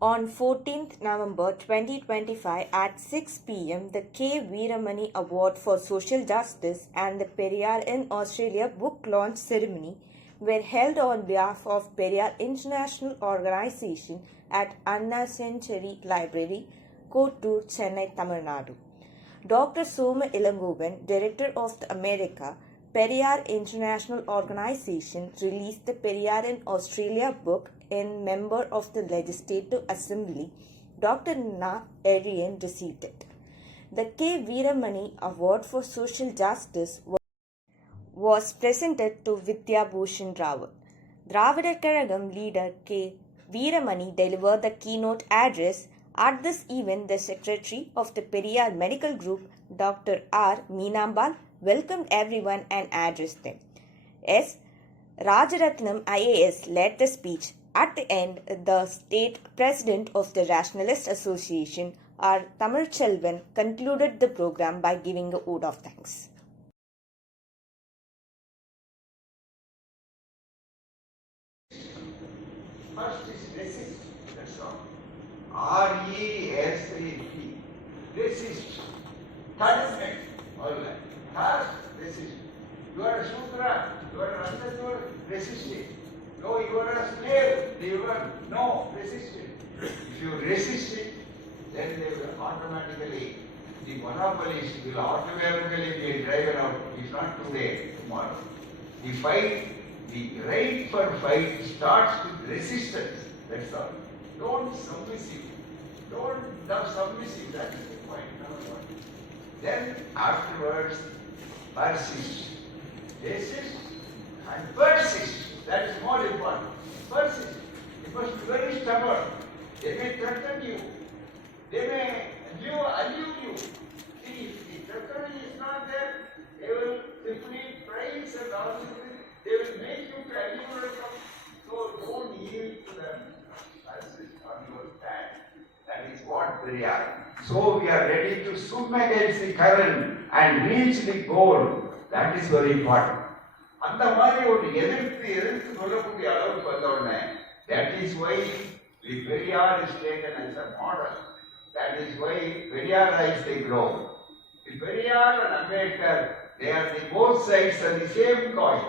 On 14th November 2025 at 6 p.m., the K.veeramani Award for Social Justice and the Periyar in Australia book launch ceremony were held on behalf of Periyar International Organization at Anna Centenary Library, Kottur, Chennai, Tamil Nadu. Dr. Soma Ilangovan, Director of the America Periyar International Organization, released the Periyar in Australia book in member of the Legislative Assembly, Dr. Na Arian received it. The K.veeramani Award for Social Justice was presented to Vidya Bhushan Rawat. Dravidar Kazhagam leader K.veeramani delivered the keynote address. At this event, the Secretary of the Periyar Medical Group, Dr. R. Meenambal, welcomed everyone and addressed them. S. Rajaratnam IAS led the speech. At the end, the State President of the Rationalist Association, R. Tamilchelvan, concluded the program by giving a vote of thanks. First is resist, that's all. R-E-S-A-T. Resist. Third is next. All right. First, resist. You are a Shudra, you are a Rastasur, resist it. No, you are a slave, no, resist it. If you resist it, then they will automatically, the monopolies will automatically be driven out. It's not today, tomorrow. The fight, the right for fight starts with resistance. That's all. Don't submissive. Don't love submissive. That is the point. Number one. Then afterwards, persist. Resist and persist. That is more important. Persist. You must be very stubborn. They may threaten you. They may allure you. See, if the threatening is not there, they will simply praise and also they will make you to allure them. So don't yield to them. Persist on your stand. That is what Periyar. So we are ready to swim against the current and reach the goal. That is very important. அந்த மாதிரி ஒரு எதிர்த்து சொல்லக்கூடிய அளவுக்கு வந்த உடனே that is why the Periyar is taken as a model. That is why Periyarites they grow. The Periyar and Ambedkar, they are the both sides of the same coin.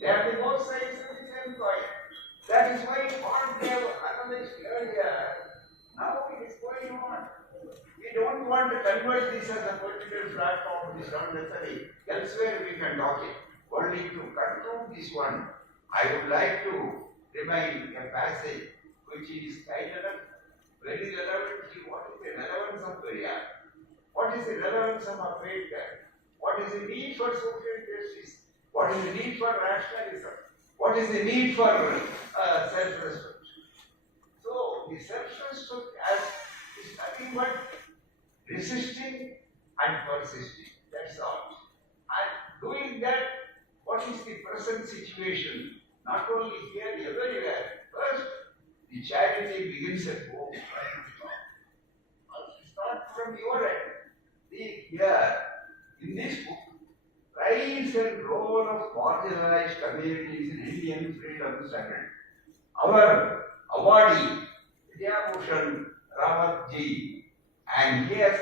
They are the both sides of the same coin. That is why what they have analyzed earlier, now it is going on. We don't want to convert this as a political platform. This is not necessary. Elsewhere we can talk it. Only to conclude this one, I would like to remind a passage which is titled very relevant. What is the relevance of Periyar? What is the relevance of Ambedkar? What is the need for social justice? What is the need for rationalism? What is the need for self-respect? So, the self-respect is nothing but resisting and persisting. That's all. And doing that, what is the present situation? Not only here, everywhere. First, the charity begins at home. Start from your end. See here, in this book, rise and role of marginalized communities in Indian freedom struggle. Our awardee, Vidya Bhushan Rawat ji, and he has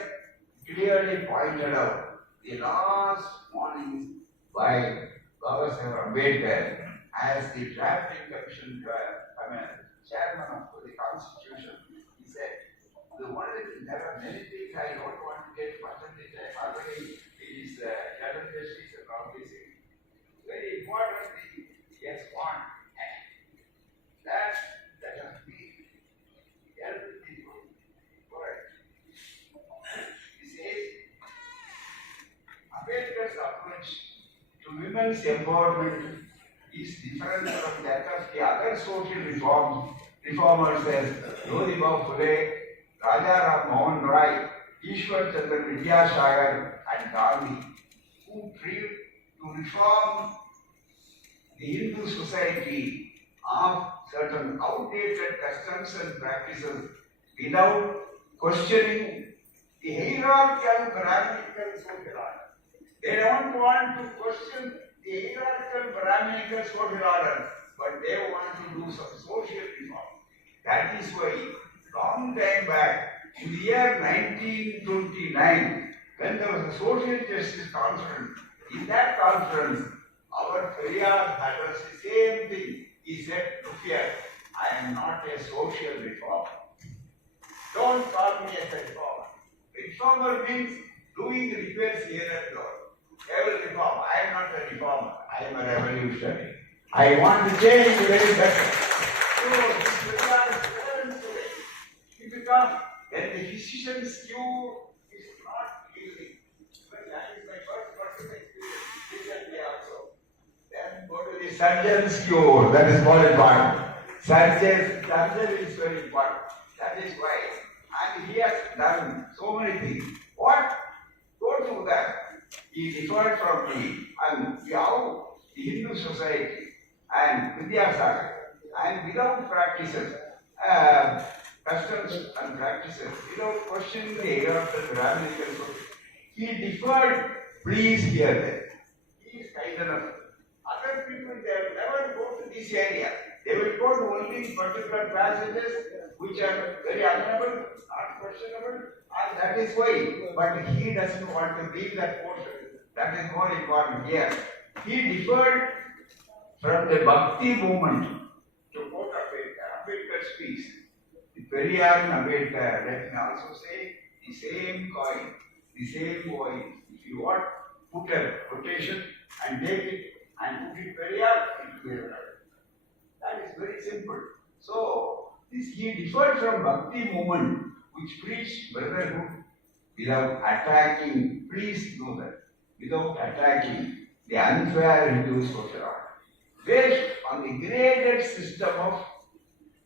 clearly pointed out the last warnings by Baba Sahib Ambedkar as the drafting commission chairman of the constitution. He said, the one thing, there are many things I don't want to get much of it. Already it is general justice and all these things. Very importantly, he has warned that has been helped people. Correct. He says, Ambedkar's approach to women's empowerment is different from that of the other social reformers as Jyotiba Phule, Rajaram Mohan Roy, Ishwar Chandra Vidyasagar and Gandhi, who tried to reform the Hindu society of certain outdated customs and practices without questioning the hierarchical Brahminical social order. They don't want to question the hierarchical Brahminical social order, but they want to do some social reform. That is why long time back, in the year 1929, when there was a social justice conference. In that conference, our Periyar addressed the same thing. He said, look here, I am not a social reformer. Don't call me as a reformer. Reformer means doing repairs here and there. Every reform. I am not a reformer. I am a revolutionary. I want to change the very better. So this Periyar is today. Because when the physician's cure is not healing, that is my first personal experience recently also. Then go to the surgeon's cure. That is more important. Surgery is very important. That is why. And he has done so many things. What? Go to that. He differed from me. And how the Hindu society and Vidyasagar and without practices, customs and practices, without questioning the errors of the Brahminical society, he differed. Please hear that. He is kind enough. Other people, they will never go to this area. They will go to only particular passages which are very honorable, not questionable, and that is why. But he doesn't want to leave that portion. That is more important here. He differed from the Bhakti movement to quote Ambedkar speaks. The Periyar and Ambedkar, let me also say, the same coin, the same voice. If you want, put a quotation and take it and put it Periyar, it will be right. That is very simple. So, he differed from Bhakti movement which preached brotherhood without attacking, please know that, without attacking the unfair Hindu social order, based on the graded system of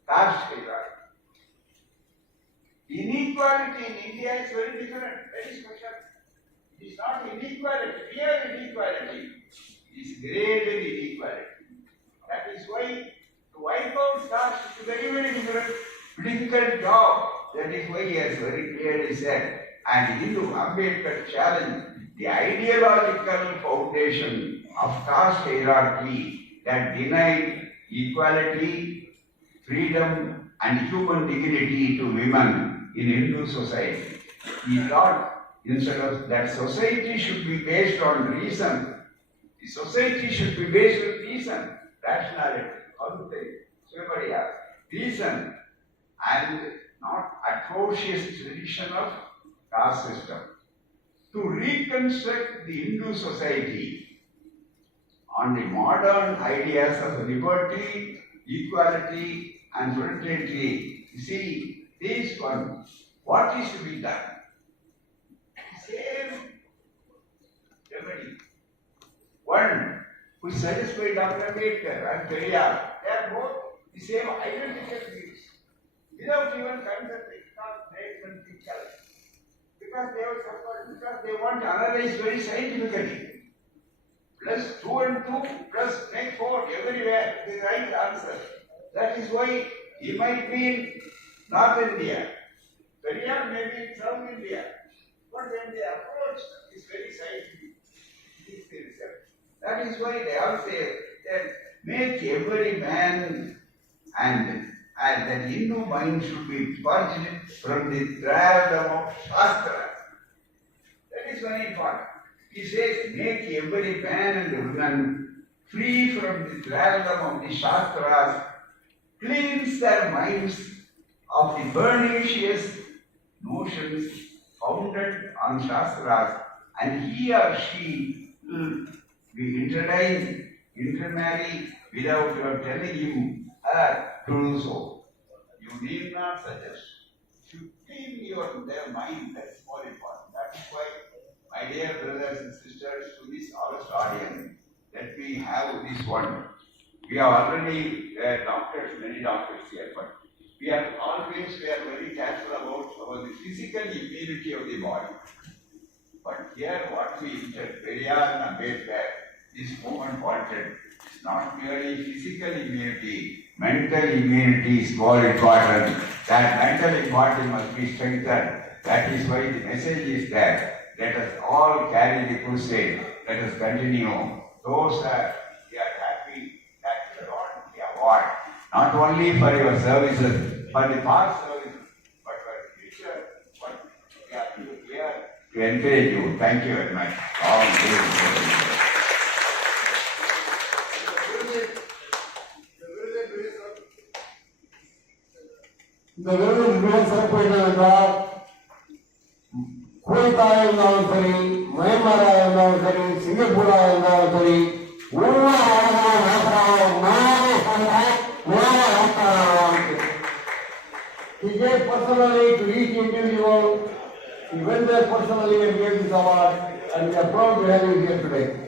caste hierarchy. Inequality in India is very different, very special. It is not inequality, real inequality. It is graded inequality. That is why to wipe out caste is a very, very difficult job. That is why he has very clearly said, and Hindu Ambedkar challenged the ideological foundation of caste hierarchy that denied equality, freedom, and human dignity to women in Hindu society. He thought instead of that society should be based on reason, the society should be based on reason, rationality, reason, and not atrocious tradition of caste system. To reconstruct the Hindu society on the modern ideas of liberty, equality, and fraternity. You see, this one, what is to be done? Same remedy. One who satisfied Dr. Ambedkar and Periyar, they are both the same identical views. Without even consulting, not great political. Because they have suffered, because they want to analyze very scientifically. Plus 2 and 2 plus make 4 everywhere, the right answer. That is why he might be in North India. Periyar may be in South India. But when they approach, it's very scientific. It is the research. That is why they all say that make every man and the Hindu mind should be purged from the thraldom of Shastra. That is very important. He says, make every man and woman free from the thraldom of the Shastras, cleanse their minds of the pernicious notions founded on Shastras, and he or she will be intermarry without your telling him to do so. You need not suggest. You clean their mind, that's more important. That is why, my dear brothers and sisters, to this august audience, let me have this one. We are already doctors, many doctors here, but we are very careful about the physical immunity of the body. But here, what we Periyar and Ambedkar, this movement wanted, is not merely physical immunity, mental immunity is more important. That mental immunity must be strengthened. That is why the message is there. Let us all carry the crusade. Let us continue. Those that we are happy that you got the award, not only for your services, for the past services, but to encourage you. Thank you very much. All very, very much. இந்த விருது மிக சிறப்பு என்னவென்றால் குவைத்தாக இருந்தாலும் சரி, மயன்மாராக இருந்தாலும் சரி, சிங்கப்பூராக இருந்தாலும் சரி, he gave personally to each individual. He went there personally and gave this award, and we are proud to have you here today.